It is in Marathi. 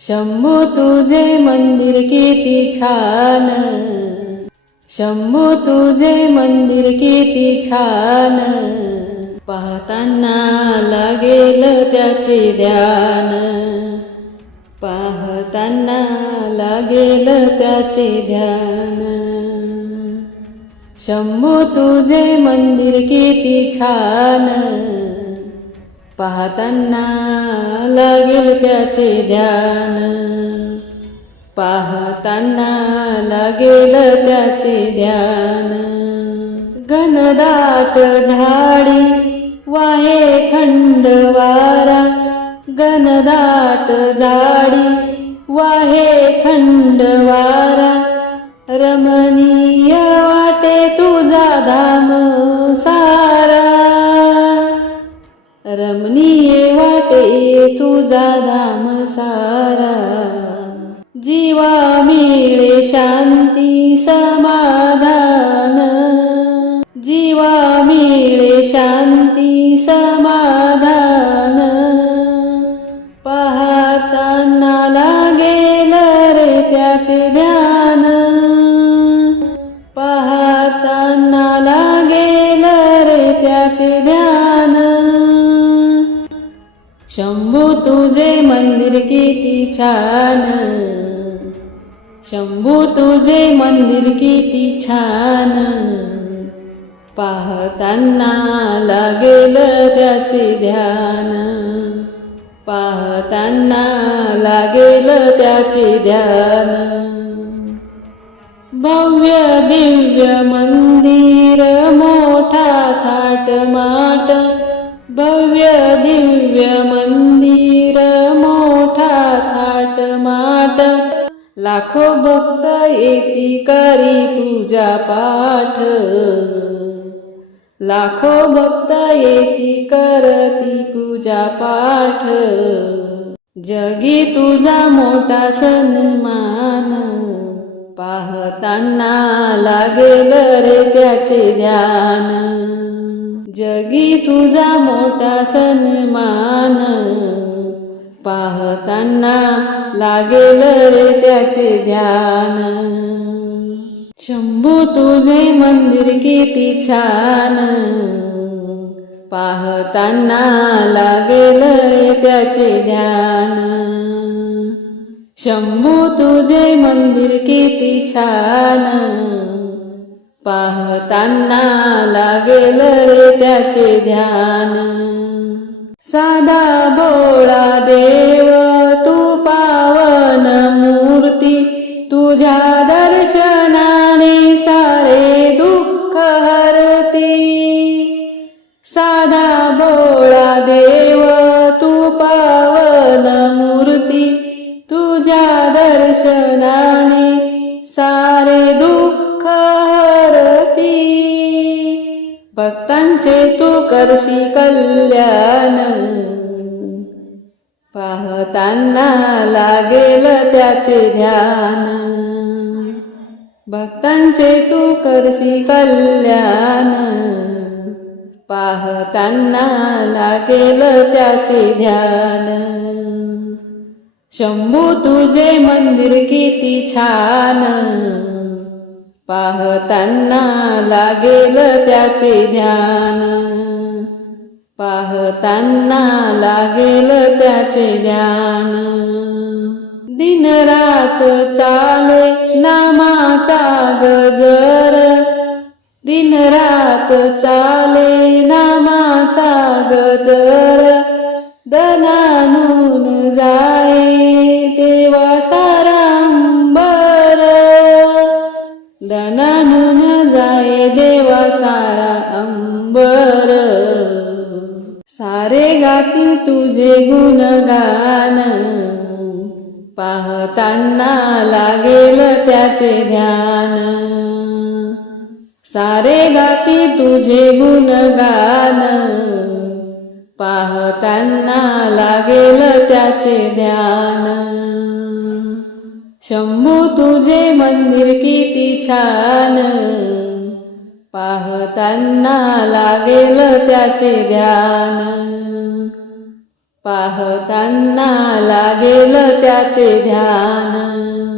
शंभू तुझे मंदिर किती छान. शंभू तुझे मंदिर किती छान. पाहताना लागेल त्याचे ध्यान. पाहताना लागेल त्याचे ध्यान. शंभू तुझे मंदिर किती छान. पाहताना लागेल त्याचे ध्यान. पाहताना लागेल त्याचे ध्यान. घनदाट झाडी वाहे थंड वारा. घनदाट झाडी वाहे थंड वारा. रमणीय वाटे तुझा धाम. तुझा धाम सारा. जीवा मिळे शांती समाधान. जीवा मिळे शांती समाधान. पाहताना लागेल रे त्याचे ध्यान. मंदिर किती छान. शंभू तुझे मंदिर किती छान. पाहताना लागेल त्याचे ध्यान. पाहताना लागेल त्याचे ध्यान. भव्य दिव्य मंदिर मोठा थाट माट. भव्य दिव्य मंदिर लाखो भक्त येती करी पूजा पाठ. लाखो भक्त येती करती पूजा पाठ. जगी तुझा मोठा सन्मान. पाहताना लागेल रे त्याचे ध्यान. जगी तुझा मोठा सन्मान. पाहताना लागेल रे त्याचे ध्यान शंभू तुझे मंदिर किती छान. पाहताना लागेल रे त्याचे ध्यान शंभू तुझे मंदिर किती छान. पाहताना लागेल रे त्याचे ध्यान साधा बोळा देव दर्शनाने सारे दुःख हरती. भक्तांचे तू करशी कल्याण. पाहताना लागेल त्याचे ध्यान. भक्तांचे तू करशी कल्याण. पाहताना लागेल त्याचे ध्यान. शंभू तुझे मंदिर किती छान. पाहताना लागेल त्याचे ध्यान. पाहताना लागेल त्याचे ध्यान. दिन रात चाले नामाचा गजर. दिन रात चाले नामाचा गजर. दनानून जा देवा सारा अंबर. सारे गाती तुझे गुणगान. पाहताना लागेल त्याचे ध्यान. सारे गाती तुझे गुणगान. पाहताना लागेल त्याचे ध्यान. शंभू तुझे मंदिर किती छान. पाहताना लागेल त्याचे ध्यान. पाहताना लागेल त्याचे ध्यान.